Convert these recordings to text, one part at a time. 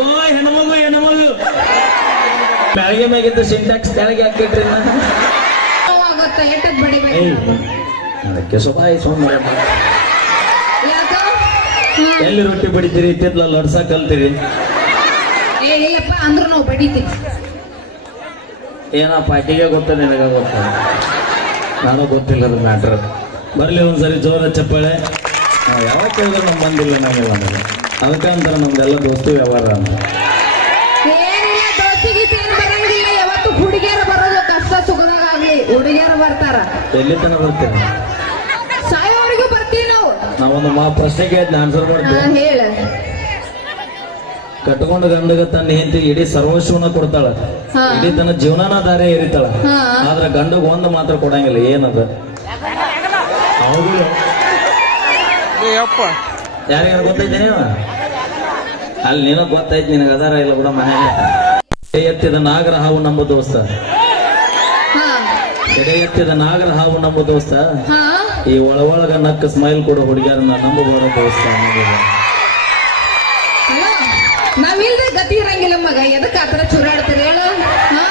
ಓ ಹೆಣ್ಮಗು ಹೆಣ್ಮಗು ಬೆಳಗ್ಗೆ ಮ್ಯಾಗಿದ್ದು ಸಿಂಟ್ಯಾಕ್ಸ್ ಕೆಳಗೆ ಹಾಕಿಟ್ರಿ ಆಗುತ್ತ ಎಟ್ಟದ್ ಬಡಿಬೇಕು ಅದಕ್ಕೆ ಸೋಮವಾರ ಯಾಕ? ಎಲ್ಲಿ ರೊಟ್ಟಿ ಬಡಿತೀರಿ ತಿದ್ಲ ಲಡ್ಸ ಕಲ್ತೀರಿ? ಏ ಇಲ್ಲಪ್ಪ ಅಂದ್ರೆ ನಾವು ಬಡಿತೀವಿ. ಏನ ಪಾಟಿಗೆ ಗೊತ್ತ ನಿನಗ ಗೊತ್ತ? ನಾನು ಗೊತ್ತಿಲ್ಲ ಅದು ಮ್ಯಾಟ್ರ್ ಬರ್ಲಿ ಒಂದ್ಸರಿ ಜೋರ ಚಪ್ಪಾಳೆ. ನಾವ್ ಯಾವಾಗ ಕೇಳಿದ್ರು ನಮ್ಮ ಬಂದಿಲ್ಲ ನಮಗೆ ಬಂದಿಲ್ಲ. ಅದಕ್ಕೆ ಅಂತಾರೆ ನಮ್ದೆಲ್ಲ ದೋಸ್ತಿ ವ್ಯವಹಾರ ಅಂತ. ಏನಿಲ್ಲ ದೋಸ್ತಿಗೆ ಏನ್ ಯಾವತ್ತು ಹುಡುಗಿಯರು ಬರೋದು ಕಷ್ಟ ಸುಖದಾಗ್ಲಿ ಹುಡುಗಿಯರು ಬರ್ತಾರ. ಎಲ್ಲಿ ತನಕ ಬರ್ತೀರಿ? ಸಾಯೋವರೆಗೂ ಬರ್ತೀವಿ ನಾವು. ನಾವೊಂದು ಮಾ ಪ್ರಶ್ನೆಗೆ ಆನ್ಸರ್ ಹಾ, ಮಾಡ್ತೀವಿ ಹೇಳ. ಕಟ್ಕೊಂಡು ಗಂಡಗ ತನ್ನ ಹೆಂಡತಿ ಇಡೀ ಸರ್ವಸ್ವನ ಕೊಡ್ತಾಳ. ಹಾ. ಇಡೀ ತನ್ನ ಜೀವನಾನ ದಾರಿ ಎರಿತಾಳ ಹಾ. ಆದ್ರೆ ಗಂಡಗ ಒಂದು ಮಾತ್ರ ಕೊಡಂಗಿಲ್ಲ ಏನದ? ಹೌದು. ಯಾರಿಗಾರ ಗೊತ್ತೈತೆ ನೀವ ಅಲ್ಲಿ ನಿನಗ್ ಗೊತ್ತೈತಿ ನಿನಗ ಅದಾರ ಇಲ್ಲ ಕೂಡ ಮನೆಯಲ್ಲಿ ಎಡೆ ಎತ್ತಿದ ನಾಗರ ಹಾವು ನಮ್ಮ ದೋಸ್ತ. ಎಡೆ ಎತ್ತಿದ ನಾಗರ ಹಾವು ನಮ್ಮ ದೋಸ್ತ. ಹಾ. ಈ ಒಳ ಒಳಗ ನಕ್ಕ ಸ್ಮೈಲ್ ಕೊಡೋ ಹುಡುಗಿಯರನ್ನ ನಂಬಬೇಡ ದೋಸ್ತ ನಾವಿಲ್ದೆ ಗತಿ ಇರಂಗಿಲ್ಲ ಮಗ. ಎದಕ್ಕೆ ಆತರ ಚುರಾಡ್ತೀರಿ ಹೇಳು? ಹಾ?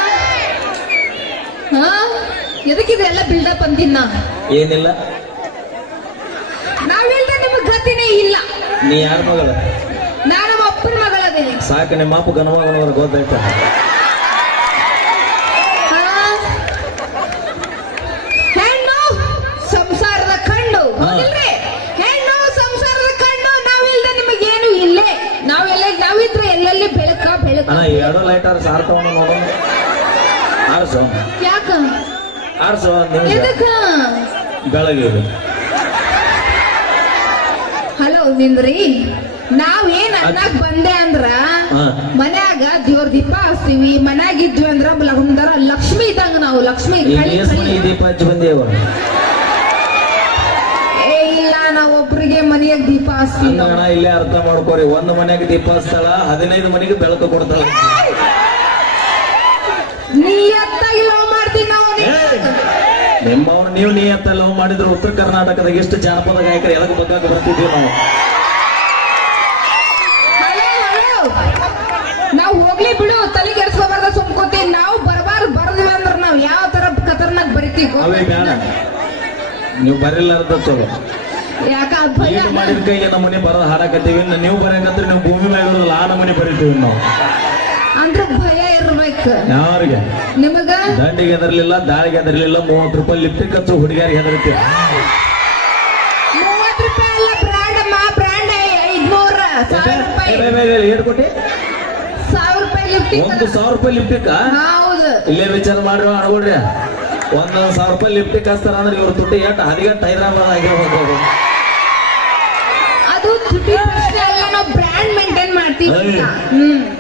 ಹಾ? ಎದಕ್ಕಿದೆ ಎಲ್ಲ ಬಿಲ್ಡಪ್ ಅಂತಿನ್ನ ಏನಿಲ್ಲ ನಾವಿಲ್ದೆ ನಿಮಗ್ ಗತಿನೇ ಇಲ್ಲ ನೀ ಯಾರ ಮಗಳ? ನಾನು ನಮ್ಮ ಅಪ್ಪನ ಸಾಕು ನಿಮ್ಮ ಅಪ್ಪ ಗನವಾಗನವ್ರ ಗೊತ್ತಾಯ್ತ? ಹೆಣ್ಣು ಸಂಸಾರದ ಕಣ್ಣು ಹಾ. ಹೌದಿಲ್ರಿ? ಹೆಣ್ಣು ಸಂಸಾರದ ಕಣ್ಣು ನಾವಿಲ್ದೆ ನಿಮಗೇನು ಇಲ್ಲೇ. ನಾವೆಲ್ಲ ನಾವಿದ್ರೆ ಎಲ್ಲೆಲ್ಲಿ ಬೆಳಕ ಬೆಳಕ. ಅಣ್ಣ ಎರಡು ಲೈಟ್ ಆರ್ಸ್ ತಗೊಂಡು ನೋಡೋಣ ಆರ್ಸು. ಯಾಕ? ಆರ್ಸು ಎದಕ್ಕ? ಬೆಳಗ್ಗೆ ನಿಂದ್ರಿ ನಾವ್ ಏನ್ ಅನ್ನಕ್ ಬಂದೆ ಅಂದ್ರ. ಮನ್ಯಾಗ ದೇವ್ರ ದೀಪ ಹಚ್ತೀವಿ ಮನ್ಯಾಗ ಇದ್ವಿ ಅಂದ್ರ ಲಗ್ನದಾರ ಲಕ್ಷ್ಮಿ ಇದ್ದಂಗ ನಾವು ಲಕ್ಷ್ಮಿ ದೀಪ ಹಚ್ಚಿ ಬಂದೇವ? ಇಲ್ಲ ನಾವ್ ಒಬ್ರಿಗೆ ಮನೆಯಾಗ ದೀಪ ಹಚ್ತೀವಿ. ಇಲ್ಲೇ ಅರ್ಥ ಮಾಡ್ಕೋರಿ. ಒಂದ್ ಮನೆಯಾಗ ದೀಪ ಹಚ್ತಾಳ ಹದಿನೈದು ಮನೆಗೆ ಬೆಳಕು ಕೊಡ್ತಾಳ. ನಿಮ್ಮವ್ರು ನೀವು ನೀ ಅಂತ ಲವ್ ಮಾಡಿದ್ರು ಉತ್ತರ ಕರ್ನಾಟಕದಾಗ ಎಷ್ಟು ಜಾನಪದ ಗಾಯಕರು ಎದಕ್ಕೆ ಬಗ್ಗೆ ಬರ್ತಿದ್ವಿ ನಾವು. ನಾವು ಹೋಗ್ಲಿ ಬಿಡು ತಲೆ ಕೆಡ್ಸ್ಕೊಬಾರ್ದ ಸುಮ್ಕೋತೀವಿ ನಾವು ಬರಬಾರ್ದು ಬರ್ದ್ವಿ ಅಂದ್ರೆ ನಾವು ಯಾವ ತರ ಖತರ್ನಾಕ್ ಬರಿತೀವಿ ಅವೇ ಬೇಡ. ನೀವು ಬರಿಲಾರ್ದ ಚಲೋ. ಯಾಕ ಏನು ಮಾಡಿದ ಕೈಗೆ ನಮ್ಮ ಮನೆ ಬರೋದು ಹಾಡಾಕತ್ತೀವಿ. ನೀವು ಬರಕಂದ್ರೆ ನೀವು ಭೂಮಿ ಮೇಲೆ ಆ ನಮ್ಮನೆ ಬರಿತೀವಿ ನಾವು. ಅಂದ್ರೆ ಭಯ ಯಾರಿಗೆ? ನಿಮಗ? ದಂಡಿಗೆ ಹೆದರ್ಲಿಲ್ಲ ದಾಳಿಗೆ ಹೆದರ್ಲಿಲ್ಲ ಮೂವತ್ತು ರೂಪಾಯಿ ಲಿಪ್ಟಿಕ್ ಹಚ್ಚು ಹುಡುಗಿಯರಿಗೆ ರೂಪಾಯಿ ಅಲ್ಲ ಐದ್ನೂರ ಸಾವಿರ ರೂಪಾಯಿ. ರೂಪಾಯಿ ಒಂದು ಸಾವಿರ ರೂಪಾಯಿ ಲಿಪ್ಟಿಕ್ ಹೌದು. ಇಲ್ಲೇ ವಿಚಾರ ಮಾಡ್ರಿ ಅನ್ಕೊಡ್ರಿ ಒಂದ್ ಸಾವಿರ ರೂಪಾಯಿ ಲಿಪ್ಟಿಕ್ ಹಚ್ತಾರ ಅಂದ್ರೆ ಇವ್ರ ತುಟ್ಟಿ ಎಷ್ಟು ಹದಿಗೆಟ್ಟು ಹೈದರಾಬಾದ್ ಆಗಿರ್ಬೋದು ಅದು ಪ್ರಶ್ನೆ ಅಲ್ಲ ನಾವು ಬ್ರ್ಯಾಂಡ್ ಮೇಂಟೈನ್ ಮಾಡ್ತೀವಿ ಅಂತ. ಏಯ್. ಹ್ಮ್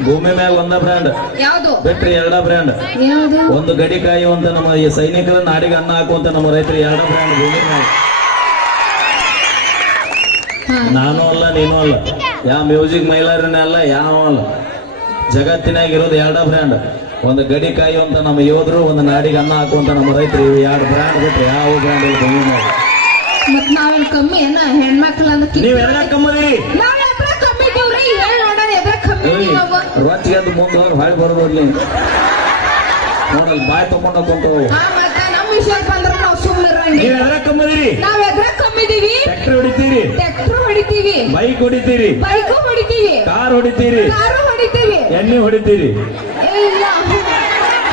ಭೂಮಿ ಮೇಲೆ ಒಂದ ಬ್ರ್ಯಾಂಡ್ ಯಾವ್ದು? ಬಿಟ್ರಿ ಎರಡ ಬ್ರ್ಯಾಂಡ್ ಒಂದು ಗಡಿ ಕಾಯುವಂತ ನಮ್ಮ ಈ ಸೈನಿಕರ ನಾಡಿಗೆ ಅನ್ನ ಹಾಕುವಂತ ನಮ್ಮ ರೈತರು ಎರಡ ಬ್ರ್ಯಾಂಡ್ ಭೂಮಿ ಮ್ಯಾಲ ನಾನು ಅಲ್ಲ ನೀನು ಅಲ್ಲ. ಯಾವ ಮ್ಯೂಸಿಕ್ ಮೈಲಾರಿನ ಅಲ್ಲ ಯಾವ ಅಲ್ಲ. ಜಗತ್ತಿನಾಗ ಇರೋದು ಎರಡ ಬ್ರ್ಯಾಂಡ್ ಒಂದು ಗಡಿ ಕಾಯುವಂತ ನಮ್ಮ ಯೋಧರು ಒಂದು ನಾಡಿಗೆ ಅನ್ನ ಹಾಕುವಂತ ನಮ್ಮ ರೈತರು ಇವು ಎರಡು ಬ್ರ್ಯಾಂಡ್ ಬಿಟ್ರೆ ಯಾವ ಬ್ರ್ಯಾಂಡ್ ಭೂಮಿ ಮೇಲೆ. ಮತ್ ನಾವೇನ್ ಕಮ್ಮಿ ಏನ ಹೆಣ್ಮಕ್ಳು ಅಂದ್ರೆ ನೀವ್ ಎಲ್ಲ ಕಮ್ಮದಿರಿ ರೊಚ್ಚಿಗೆ ಅದು ಮುಂದೆ ಹೊಳೆ ಬರ್ಬೋದ್ಲಿ ನೋಡಲ್ ಬಾಯ್ ತಗೊಂಡ ಕುಂತು. ಹಾ ಮತ್ತ ನಮ್ ವಿಷಯ ನಾವು ಸುಮ್ಮನೆ ನೀವ್ ಎಲ್ಲ ಕಮ್ಮದಿರಿ ನಾವ್ ಎದ್ರ ಕಮ್ಮಿ ಇದೀವಿ ಟ್ರ್ಯಾಕ್ಟರ್ ಹೊಡಿತೀರಿ ಬೈಕ್ ಹೊಡಿತೀರಿ? ಬೈಕು ಹೊಡಿತೀವಿ. ಕಾರ್ ಹೊಡಿತೀರಿ? ಎಣ್ಣೆ ಹೊಡಿತೀರಿ? ಏ ಇಲ್ಲ.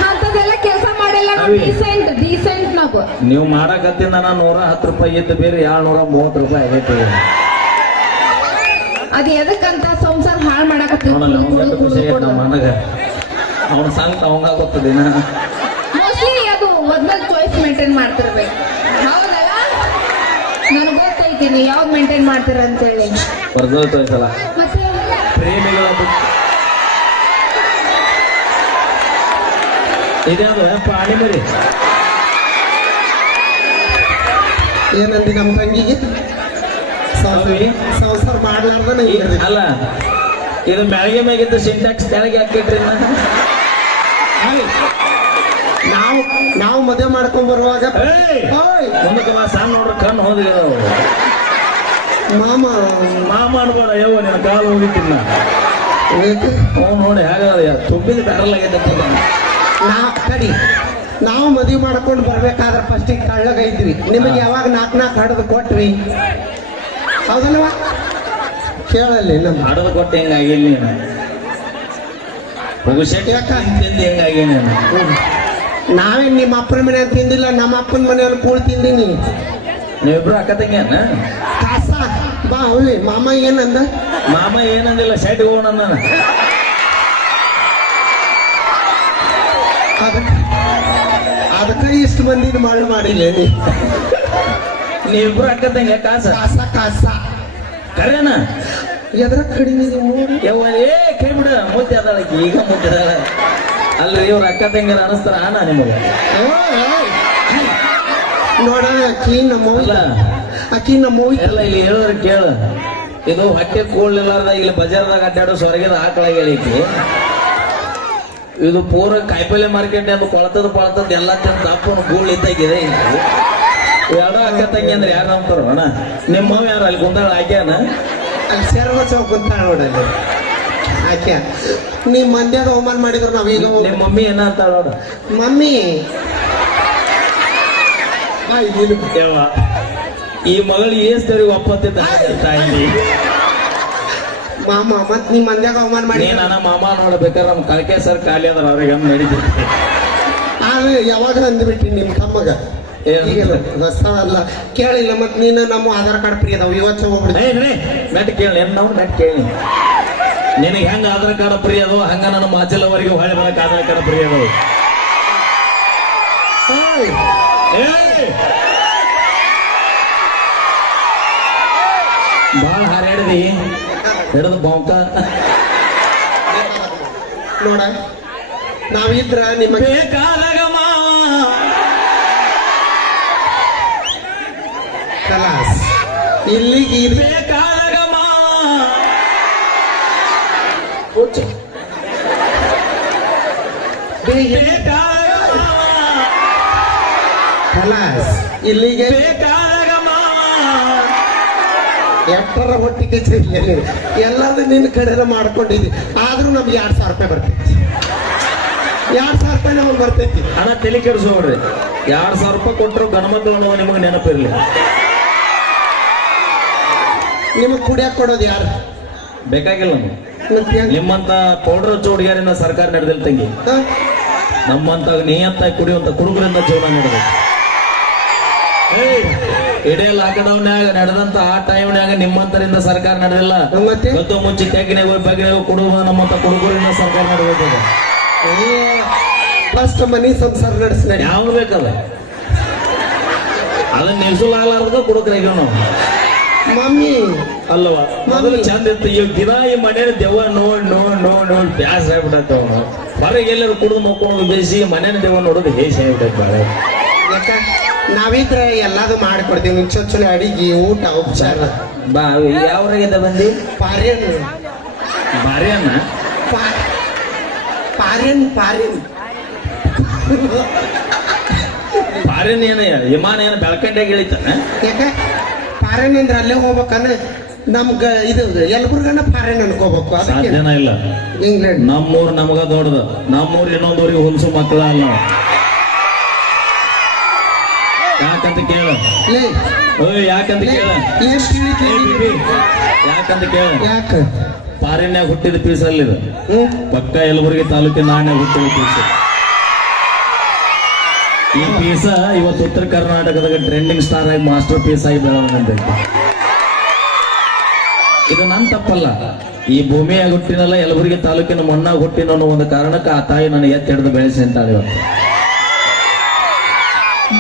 ಅಂತದೆಲ್ಲ ಕೆಲಸ ಮಾಡಿಲ್ಲ ನಾವು ಅವಿ. ಡೀಸೆಂಟ್ ಡೀಸೆಂಟ್ ನಾವು. ನೀವು ಮಾಡಕತ್ತಿಂದ ನಾನು ನೂರ ಹತ್ತು ರೂಪಾಯಿ ಇದ್ದು ಬೇರೆ ಏಳ್ನೂರ ಮೂವತ್ತು ರೂಪಾಯಿ ಆಗೈತಿ. ಅದು ಮಾಡಕತ್ತೀವಿ ನೋಡಲ್ಲ ಅವ್ನ್ ಎಷ್ಟು ಖುಷಿ ಆಗೈತೆ ನಮ್ಮ ಮನಗ. ಅವನ ಸಂತ ಅವಂಗ ಗೊತ್ತದೆ ಮೋಸ್ಟ್ಲಿ ಅದು ಮೊದ್ಲ ಚಾಯ್ಸ್ ಮೇಂಟೈನ್ ಮಾಡ್ತಿರ್ಬೇಕು. ಹೌದಲ್ಲ? ನನಗೆ ಗೊತ್ತೈತೀನಿ ಯಾವ್ದು ಮೇಂಟೈನ್ ಮಾಡ್ತೀರ ಅಂತೇಳಿ. ಪರ್ಸಲ್ ಚಾಯ್ಸ್ ಅಲ್ಲ. ಪ್ರೇಮಿಗಳ ಇದ್ಯಾವ್ದು ಪ್ರಾಣಿ ಮರಿ ಏನಂದಿ ನಮ್ಮ ತಂಗಿಗೆ? ಸಂಸಾರ ಮಾಡ್ಲಾರ್ದನ ಈ- ಅಲ್ಲ ಇದು ಮ್ಯಾಳಿಗೆ ಮೇಗಿದ್ದ ಸಿಂಟ್ಯಾಕ್ಸ್ ಕೆಳಗೆ ಹಾಕಿಟ್ರಿ ನಾವು ನಾವು ಮದುವೆ ಮಾಡ್ಕೊಂಡ್ ಬರುವಾಗ ಮುಂದಕ್ಕೆ ಸಣ್ಣ ನೋಡ್ರಿ ಕಣ್ಣು ಹೋದ್ರೆ ಮಾಮ. ಮಾಮ ಅನ್ಬೋಡ ಯವ್ವ ನಿನ್ನ ಕಾಲು ಹೋಗಿಟ್ಟಿಲ್ಲ. ಅವ್ನು ನೋಡಿ ಹೇಗಾದ ತುಂಬಿದ ಬ್ಯಾರಲ್ ಆಗೈತೆ ನಾ ಕಡಿ ನಾವು ಮದುವೆ ಮಾಡ್ಕೊಂಡು ಬರ್ಬೇಕಾದ್ರೆ ಫಸ್ಟಿಗೆ ಕಳ್ಳಗ ಇದ್ವಿ. ನಿಮಗೆ ಯಾವಾಗ ನಾಲ್ಕು ನಾಲ್ಕು ಹಡದು ಕೊಟ್ರಿ? ಹೌದಲ್ವ? ಕೇಳಲ್ಲಿ ನಾನು ಮಾಡೋದು ಕೊಟ್ಟು ಹೆಂಗಾಗಿಲ್ಲ ನೀನು? ಹುಗುಶೆಟ್ಟಿ ತಿಂದು ಹೆಂಗಾಗಿ ನೀನು? ನಾವೇನು ನಿಮ್ಮ ಅಪ್ಪನ ಮನೆ ತಿಂದಿಲ್ಲ ನಮ್ಮ ಅಪ್ಪನ ಮನೆಯಲ್ಲಿ ಕೂಳ್ ತಿಂದೀನಿ. ನೀವಿಬ್ರು ಅಕ್ಕ ತಂಗಿಯನ್ನ ಕಾಸ ಬಾ ಹೋಗಿ ಮಾಮ ಏನಂದ? ಮಾಮ ಏನಂದಿಲ್ಲ ಶೆಡ್ ಹೋಗೋಣ ಅದಕ್ಕೆ ಅದಕ್ಕೆ ಇಷ್ಟು ಮಂದಿನ ಮಾಡಿ ಮಾಡಿಲ್ಲ ನೀ ನೀವಿಬ್ರು ಅಕ್ಕ ತಂಗಿ ಕಾಸ? ಕಾಸ ಕಾಸ. ಕರೇನ? ಎದ್ರ ಕಡಿಮೆ ಯವ್ವ ಏ ಕೈ ಬಿಡ. ಮುತ್ತೆ ಈಗ ಮುತ್ತೆ ಅದಾಳ ಅಲ್ರಿ ಇವ್ರ ಅಕ್ಕ ತಂಗಿನ ಅನಿಸ್ತಾರ ಅಣ್ಣ ನಿಮಗೆ. ನೋಡ ಅಕ್ಕಿ ನಮ್ಮ ಅಕ್ಕಿ ನಮ್ಮ ಎಲ್ಲ ಇಲ್ಲಿ ಹೇಳೋರು ಕೇಳ. ಇದು ಹೊಟ್ಟೆ ಕೂಡ್ಲಿಲ್ಲಾರ್ದ ಇಲ್ಲಿ ಬಜಾರ್ದಾಗ ಅಡ್ಡಾಡೋ ಸೊರಗಿದ ಆಕಳ ಹೇಳೈತಿ ಇದು ಪೂರ ಕಾಯಿಪಲ್ಲೆ ಮಾರ್ಕೆಟ್ ಅದು ಕೊಳತದ ಕೊಳತದ ಎಲ್ಲ ತಿಂದು ದಪ್ಪನ ಗೂಳ್ ಇದ್ದಾಗಿದೆ ಎರಡು ಅಕ್ಕ ತಂಗಿ ಅಂದ್ರೆ ಯಾರು ನಂಬ್ತಾರ ಅಣ್ಣ ನಿಮ್ಮ ಯಾರು? ಅಲ್ಲಿ ಕುಂತಾಳ ಆಕ್ಯಾನ ಅಲ್ಲಿ ಸೇರ್ವ ಚೌಕ್ ಅಂತ ನೋಡಲ್ಲಿ ಆಕೆ ನೀ ಮಂದ್ಯಾಗ ಅವಮಾನ ಮಾಡಿದ್ರು ನಾವೀಗ ನಿಮ್ಮ ಮಮ್ಮಿ ಏನ ಅಂತ ನೋಡ. ಮಮ್ಮಿ. ಇಲ್ಲಿ ಯವ್ವ, ಈ ಮಗಳು ಏಸ್ತರಿಗೆ ಒಪ್ಪತ್ತಿದ್ದ ತಾಯಿ. ಮಾಮ ಮತ್ ನೀ ಮಂದ್ಯಾಗ ಅವಮಾನ ಮಾಡಿ ನಾನು ನನ್ನ ಮಾಮ ನೋಡ್ಬೇಕಾದ್ರೆ ನಮ್ಮ ಕಳಕೆ ಸರ್ ಖಾಲಿ ಅದ್ರ ಅವ್ರಿಗೆ ಹಂಗೆ ನಡೀತೈತಿ? ಆದ್ರೆ ಯಾವಾಗ ಅಂದ್ಬಿಟ್ಟಿ ನಿಮ್ಮ ತಮ್ಮಗ? ಏನು? ಹೊಸದಲ್ಲ ಕೇಳಿಲ್ಲ ಮತ್ ನೀನು ನಮ್ಮ ಆಧಾರ್ ಕಾರ್ಡ್ ಫ್ರೀ ಅದಾವ ಇವತ್ತು ಹೋಗ್ಬಿಡಿ. ಏ ನಡಿ, ನೆಟ್ ಕೇಳಿ ಏನ್ ನಾವು ನೆಟ್ ಕೇಳಿ ನಿನಗೆ ಹೆಂಗ ಆಧಾರ್ ಕಾರ್ಡ್ ಫ್ರೀ ಅದು ಹಂಗ ನನ್ನ ಮಾಚಿಲವರೆಗೆ ಹೊಳೆ ಬರಕ್ ಆಧಾರ್ ಕಾರ್ಡ್ ಫ್ರೀ ಅದು ಬಾಳ ಹಾರಾಡಿದಿ ಹಿಡಿದು. ಬೌಂಕ. ನೋಡ ನಾವಿದ್ರ ನಿಮಗೆ ಬೇಕಾದಾಗ ಕಲಾಸ್. ಇಲ್ಲಿಗೆ ಕಲಾಸ್, ಇಲ್ಲಿಗೆ ಎಟ್ಟರ ಹೊಟ್ಟಿಗೆ ಚೆಲ್ಲಿ ಎಲ್ಲಾದ್ರೂ ನಿನ್ನ ಕಡೆನ ಮಾಡ್ಕೊಂಡಿದ್ವಿ ಆದ್ರೂ ನಮ್ಗೆ ಎರಡ್ ಸಾವಿರ ರೂಪಾಯಿ ಬರ್ತೈತಿ. ಎರಡ್ ಸಾವಿರ ರೂಪಾಯಿ ನಮಗೆ ಬರ್ತೈತಿ. ಹಣ ತಲೆ ಕೆಡಿಸೋಡ್ರಿ ಎರಡ್ ಸಾವಿರ ರೂಪಾಯಿ ಕೊಟ್ಟರು ಗಣಮಕ್ಳು ಅನ್ನೋ ನಿಮಗೆ ನೆನಪಿರ್ಲಿ. ನಿಮಗೆ ಕುಡಿಯಕ್ ಕೊಡೋದು ಯಾರು? ಬೇಕಾಗಿಲ್ಲ ನಮ್ಗೆ? ನಿಮ್ಮಂತ ಪೌಡರ್ ಚೋಡಿಗಾರಿನ ಸರ್ಕಾರ ನಡೆದಿಲ್ಲ ತಂಗಿ? ನಮ್ಮಂತ ನಿಯಂತ ಕುಡಿಯುವಂತ ಕುಡುಗರಿಂದ ಜೀವನ ನಡೆದೈತಿ. ಏಯ್, ಇಡೀ ಲಾಕ್ಡೌನ್ಯಾಗ ನಡೆದಂತ ಆ ಟೈಮ್ನ್ಯಾಗ ನಿಮ್ಮಂತರಿಂದ ಸರ್ಕಾರ ನಡೆದಿಲ್ಲ? ಗೊತ್ತು ಮುಂಚೆ ತೆಗ್ಗಿನ ಬಗ್ಗೆ ಕುಡುವ ನಮ್ಮಂತ ಕುಡುಗರಿಂದ ಸರ್ಕಾರ ನಡೆದಿದೆ ಫಸ್ಟ್ ಮನಿ ಸಂಸಾರ ಸರ್ಕಾರ ನಡಿ ಯಾವ ಬೇಕದ ಅದನ್ನ ನಿಲ್ಸಲಾರ್ದ ಕುಡುಕರಾಗ್ಯಾವ ನಾವು. ಮಮ್ಮಿ. ಅಲ್ಲವಾ ಮೊದಲು. ಚಂದ ಇತ್ತು ಈಗ ದಿನ ಈ ಮನೇಲಿ ದೆವ್ವ ನೋಡ್ ನೋಡ್ ನೋಡ್ ನೋಡ್ ಬ್ಯಾಸ ಆಗ್ಬಿಡತ್ತ ಅವನು. ಹೊರಗೆ ಎಲ್ಲರೂ ಕುಡಿದು ಮಕ್ಕೊಂಡು ಬೇಸಿ ಮನೇನ ದೆವ್ವ ನೋಡೋದು ಹೇಸಿ ಆಗ್ಬಿಟ್ಟೈತೆ ಬಾಳ. ಯಾಕ? ನಾವಿದ್ರೆ ಎಲ್ಲಾದು ಮಾಡ್ಕೊಡ್ತೀವಿ. ಚೊಚ್ಚಲ ಅಡಿಗೆ ಊಟ ಉಪಚಾರ. ಬಾ ಯಾವ್ರಾಗಿದ್ದ ಬಂದಿ? ಪಾರ್ಯನ್. ಪಾರ್ಯನ್? ಪಾರ್ಯನ್ ಪಾರ್ಯನ್. ಪಾರ್ಯನ್ ಏನ ವಿಮಾನ ಏನ ಬೆಳ್ಕಂಡಾಗ ಇಳಿತಾನೆ? ಯಾಕ? ಪಾರ್ಯನ್ ಅಂದ್ರೆ ಅಲ್ಲೇ ಹೋಗ್ಬೇಕನ್ನ ನಮ್ಗ ಇದು ಯಲಬುರ್ಗನ ಫಾರಿನ್ ಅನ್ಕೋಬೇಕು ಅದಕ್ಕೆ. ಸಾಧ್ಯನ ಇಲ್ಲ. ಇಂಗ್ಲೆಂಡ್. ನಮ್ಮೂರ್ ನಮ್ಗ ದೊಡ್ಡದ. ನಮ್ಮೂರ್ ಇನ್ನೊಂದೂರಿಗೆ ಹೊಲಸು ಮಕ್ಕಳ ಅಲ್ಲ ನಾವು. ಯಾಕಂತ ಕೇಳ. ಲೇ. ಓಯ್ ಯಾಕಂತ ಲೇ, ಕೇಳ. ಏ ಬಿಬಿ, ಯಾಕಂತ ಕೇಳ. ಯಾಕ? ಪಾರಿನ್ಯಾಗ ಹುಟ್ಟಿದ ಪೀಸ್ ಅಲ್ಲಿದು ಹ್ಮ್? ಪಕ್ಕ ಯಲಬುರ್ಗಿ ತಾಲೂಕಿನ ನಾಣ್ಯ ಹುಟ್ಟಿದ ಪೀಸ್. ಈ ಪೀಸ ಇವತ್ತು ಉತ್ತರ ಕರ್ನಾಟಕದಾಗ ಟ್ರೆಂಡಿಂಗ್ ಸ್ಟಾರ್ ಆಗಿ ಮಾಸ್ಟರ್ ಪೀಸ್ ಆಗಿ ಬೆಳವಣಿಗೆ ಇದು ನನ್ ತಪ್ಪಲ್ಲ. ಈ ಭೂಮಿಯಾಗ ಹುಟ್ಟಿನಲ್ಲ ಯಲಬುರ್ಗಿ ತಾಲೂಕಿನ ಮಣ್ಣಾಗ ಹುಟ್ಟಿನ ಅನ್ನೋ ಒಂದು ಕಾರಣಕ್ಕೆ ಆ ತಾಯಿ ನನಗೆ ಎತ್ತಿ ಹಿಡಿದು ಬೆಳೆಸಿ ಅಂತ ಇವತ್ತು.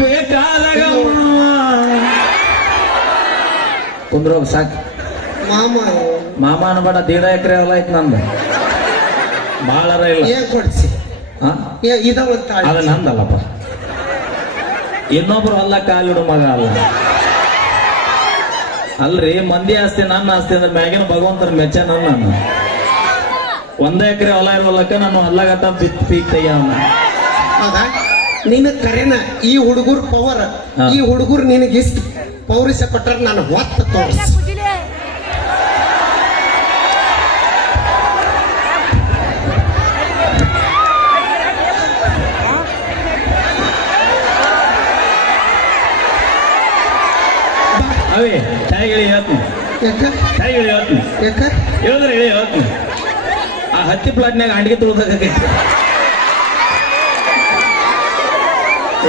ಬೇಕಾದಾಗ ಕುಂದ್ರೋಗ ಸಾಕು. ಮಾಮ. ಮಾಮ ಅನ್ಬೇಡ ದೀಡ ಎಕರೆ ಹೊಲ ಐತ್ ನಂದು. ಭಾಳ ಇಲ್ಲ. ಕೊಡ್ಸಿ. ನಂದಲ್ಲಪ್ಪ. ಇನ್ನೊಬ್ರು ಹೊಲ್ಲ ಕಾಲಿಡು ಮಗ ಅಲ್ಲ. ಅಲ್ರಿ ಮಂದಿ ಆಸ್ತಿ ನನ್ನ ಆಸ್ತಿ ಅಂದ್ರೆ ಮ್ಯಾಗಿನ ಭಗವಂತನ ಮೆಚ್ಚ ನನ್ನ ನಾನು ಒಂದೇ ಎಕರೆ ಹೊಲ ಇರೋಲಕ್ಕ ನಾನು ಅಲ್ಲಗತ್ತ ಬಿತ್ ಪೀಕ್ ತೆಗಿಯವನ ಹೌದಾ? ನಿನ್ನ ಕರೆನ ಈ ಹುಡುಗರ್ ಪವರ್ ಈ ಹುಡುಗರು ನಿನಗಿಷ್ಟು ಪೌರಿಸ ಕೊಟ್ಟರೆ ನಾನು ಒತ್ತ ತೋರಿಸ್. ಕೆಳಗಿಳಿ ಹೇಳ್ತೀನಿ. ಕೆಳಗಿಳಿ ಹೇಳ್ತೀನಿ. ಹೇಳಿದ್ರೆ ಹೇಳಿ ಹೇಳ್ತೀನಿ. ಆ ಹತ್ತಿ ಪ್ಲಾಟ್ನಾಗ ಅಂಡಿಗೆ ತುಳಿದಾಗೈತಿ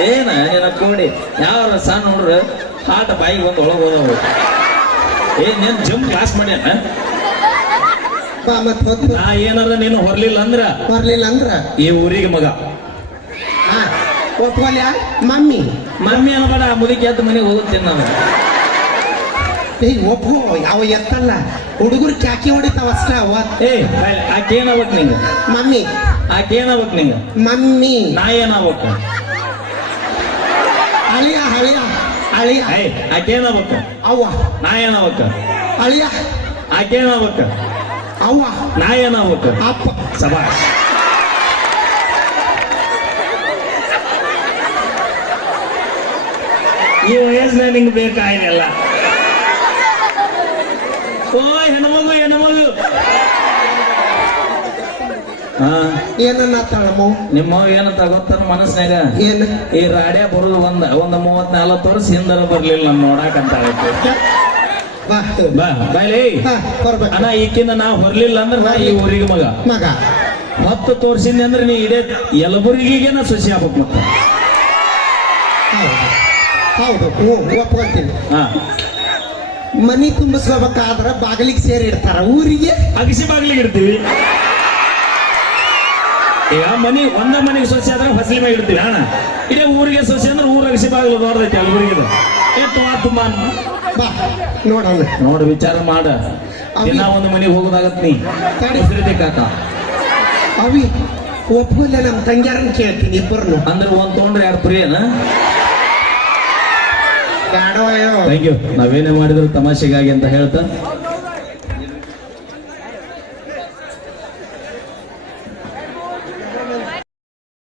ಏನ ನಿನ್ನ ಕೋಡಿ? ಯಾವ ಸಣ್ಣ ನೋಡ್ರ ಹಾಟ ಬಾಯಿಗೆ ಬಂದು ಒಳಗೆ ಹೋದವು ಏನ್ ನೀನ್ ಜಿಮ್ ಕ್ಲಾಸ್ ಮಾಡ್ಯಾನ? ನಾ ಏನಾರ ನೀನು ಹೊರ್ಲಿಲ್ಲ ಅಂದ್ರ? ಹೊರಲಿಲ್ಲ ಅಂದ್ರ? ಈ ಊರಿಗೆ ಮಗ. ಹಾ ಒಪ್ಕೊಲ್ಯಾ ಮಮ್ಮಿ. ಮಮ್ಮಿ ಅನ್ಬೇಡ ಆ ಮುದುಕಿ ಎದ್ದು ಮನೆಗೆ ಹೋಗುತ್ತೇನೆ ನಾನು. ಏಯ್ ಒಪ್ಪು ಯಾವ ಎತ್ತಲ್ಲ. ಹುಡುಗರು ಚಾಕಿ ಹೊಡಿತಾವ ಅಷ್ಟ ಅವ. ಏ ಆಕೆ ಏನಾಗ್ಬೇಕು ನಿಂಗೆ? ಮಮ್ಮಿ. ಆಕೆ ಏನಾಗ್ಬೇಕು ನಿಂಗೆ? ಮಮ್ಮಿ. ನಾ ಏನಾಗ್ಬೇಕು? ಅಳಿಯ ಅಳಿಯ ಅಳಿಯ. ಏ ಆಕೆ ಏನಾಗ್ಬೇಕು? ಅವ್ವ. ನಾ ಏನಾಗ್ಬೇಕು? ಅಳಿಯ. ಆಕೆ ಏನಾಗ್ಬೇಕು? ಅವ್ವ. ನಾ ಏನಾಗ್ಬೇಕು? ಅಪ್ಪ. ಸಬಾಷ್. ಈ ವಯಸ್ಸಿನ ನಿಂಗೆ ಬೇಕಾಗಿಲ್ಲ. ಓ ಹೆಣ್ಮಗು ಹೆಣ್ಮಗು. ಏನನ್ನ ತಳಮೋ ನಿಮ್ಮ ಏನು ತಗೋತಾರ ಮನಸ್ಸಿನಾಗ? ಏನ್? ಈ ರಾಡ್ಯ ಬರೋದು ಒಂದ ಒಂದ್ ಮೂವತ್ ನಾಲ್ಕು ವರ್ಷ ಹಿಂದರ ಬರ್ಲಿಲ್ಲ ನಮ್ ನೋಡಾಕಂತ ಬಾ. ಬಾ ಬಾಯ್ಲಿ. ಅಣ್ಣ ಈಕಿಂದ ನಾ ಹೊರ್ಲಿಲ್ಲ ಅಂದ್ರೆ ನಾ ಈ ಊರಿಗೆ ಮಗ. ಮಗ. ಹತ್ತು ತೋರ್ಸಿದ್ನಿ ಅಂದ್ರೆ ನೀ ಇದೇ ಯಲಬುರ್ಗಿಗೆ ನಾ ಸಸಿ ಆಗ್ಬೇಕು ಮತ್ತೆ. ಹೌದು. ಹೌದು. ಒಪ್ಕೊಂತೀನಿ. ಹಾ. ಮನಿ ತುಂಬಿಸ್ಕೋಬೇಕಾದ್ರ ಬಾಗಿಲಿಗೆ ಸೇರಿ ಇಡ್ತಾರ. ಊರಿಗೆ? ಅಗಸಿ ಬಾಗಿಲಿಗೆ ಇಡ್ತೀವಿ. ಈಗ ಮನಿ ಒಂದ ಮನೆಗೆ ಸೊಸೆ ಆದ್ರೆ ಹೊಸಲಿ ಮೇಲೆ ಇಡ್ತೀವಿ. ಅಣ್ಣ ಇಡೀ ಊರಿಗೆ ಸೊಸೆ ಅಂದ್ರೆ ಊರ ಅಗಸಿ ಬಾಗಿಲು ದೊಡ್ಡದೈತಿ ಅಲ್ಲಿ ಊರಿಗೆ ತುಮಾ ತುಮಾ ಬಾ ನೋಡ ನೋಡು ವಿಚಾರ ಮಾಡ. ದಿನ ಒಂದು ಮನೆಗೆ ಹೋಗೋದಾಗತ್ ನೀ. ತಡಿ. ಕಾಕ. ಅವಿ ಒಪ್ಪಲ್ಲ ನಮ್ಮ ತಂಗ್ಯಾರನ್ ಕೇಳ್ತೀನಿ ಇಬ್ಬರನ್ನು ಅಂದ್ರೆ ಒಂದ್ ತೊಗೊಂಡ್ರೆ ಯಾರು ಪ್ರಿಯನ? ಥ್ಯಾಂಕ್ ಯು ನಾವೇನೇ ಮಾಡಿದ್ರು ತಮಾಷೆಗಾಗಿ ಅಂತ ಹೇಳ್ತಾ.